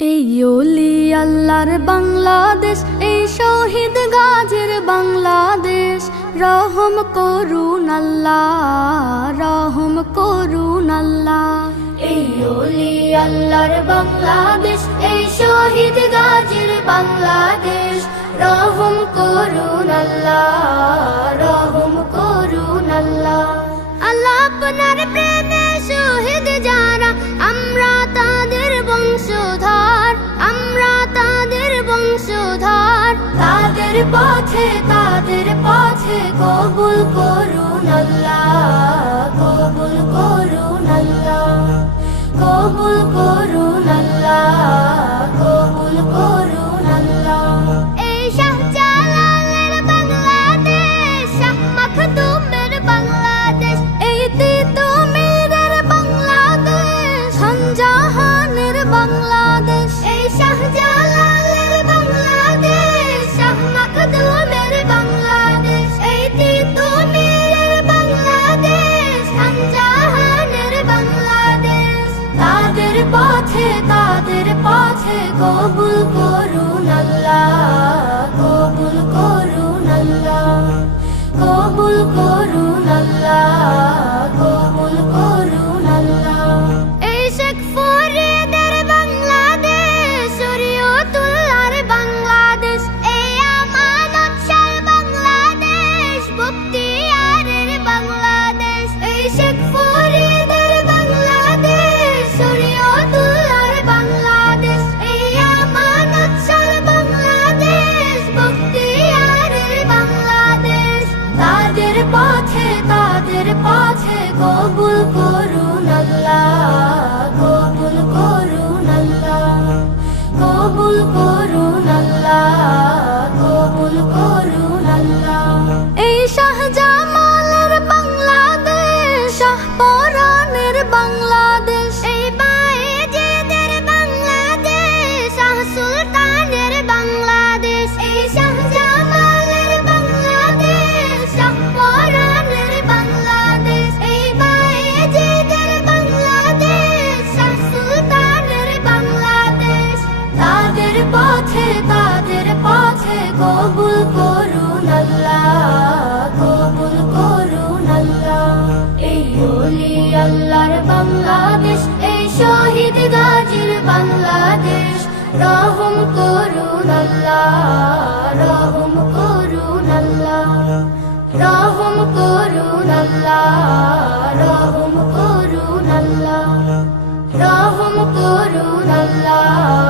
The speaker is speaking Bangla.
এই ওলি আল্লাহর বাংলাদেশ, এই শহীদ গাজীর বাংলাদেশ। রহম করুন আল্লাহ, রহম করুন আল্লাহ। এই ওলি আল্লাহর বাংলাদেশ, এই শহীদ গাজীর বাংলাদেশ। রহম করুন আল্লাহ, রহম করুন আল্লাহ। আল্লাহ আপনার প্রেমে শহীদ যারা, আমরা তাদের বংশধর, আমরা তাদের বংশধর। তাদের পথে কবুল করুন আল্লাহ, কবুল করুন আল্লাহ, কবুল করুন আল্লাহ, কবুল করুন আল্লাহ। এই শাহজালালের বাংলাদেশ, শাহ মাখদুমের বাংলাদেশ, এই তিতুমীরের বাংলাদেশ, শাহজাহানের বাংলাদেশ। এই শাহজালালের বাংলাদেশ, শাহ মাখদুমের বাংলাদেশ, এই তিতুমীরের বাংলাদেশ, শাহজাহানের বাংলাদেশ। তাদের পথে কবুল করুন আল্লাহ, কবুল করুন আল্লাহ, কবুল করুন আল্লাহ, কবুল করুন আল্লাহ। এই শেখ ফরিদের বাংলাদেশ, শরীয়তুল্লাহর বাংলাদেশ, এই আমানত শাহ বাংলাদেশ, বখতিয়ারের বাংলাদেশ। এই শেখ ফরিদের বাংলাদেশ, শরীয়তুল্লাহর বাংলাদেশ, এই আমানত শাহ বাংলাদেশ, বখতিয়ারের বাংলাদেশ। তাদের পথে কবুল করুন আল্লাহ, কবুল করুন আল্লাহ, কবুল করুন আল্লাহ, কবুল করুন আল্লাহ। এই শাহজামালের বাংলাদেশ, শাহপরানের বাংলাদেশ, এই বায়েজিদের বাংলাদেশ, শাহ সুলতানের বাংলাদেশ। এই শাহজামালের বাংলাদেশ, শাহপরানের বাংলাদেশ, এই বায়েজিদের বাংলাদেশ, শাহ সুলতানের বাংলাদেশ। তাদের পথে কবুল করুন আল্লাহ, কবুল করুন আল্লাহ। এই ওলি আল্লাহর বাংলাদেশ, এই শহীদ গাজীর বাংলাদেশ। রহম করুন আল্লাহ, রহম করুন আল্লাহ, রহম করুন আল্লাহ, রহম করুন আল্লাহ, রহম করুন আল্লাহ।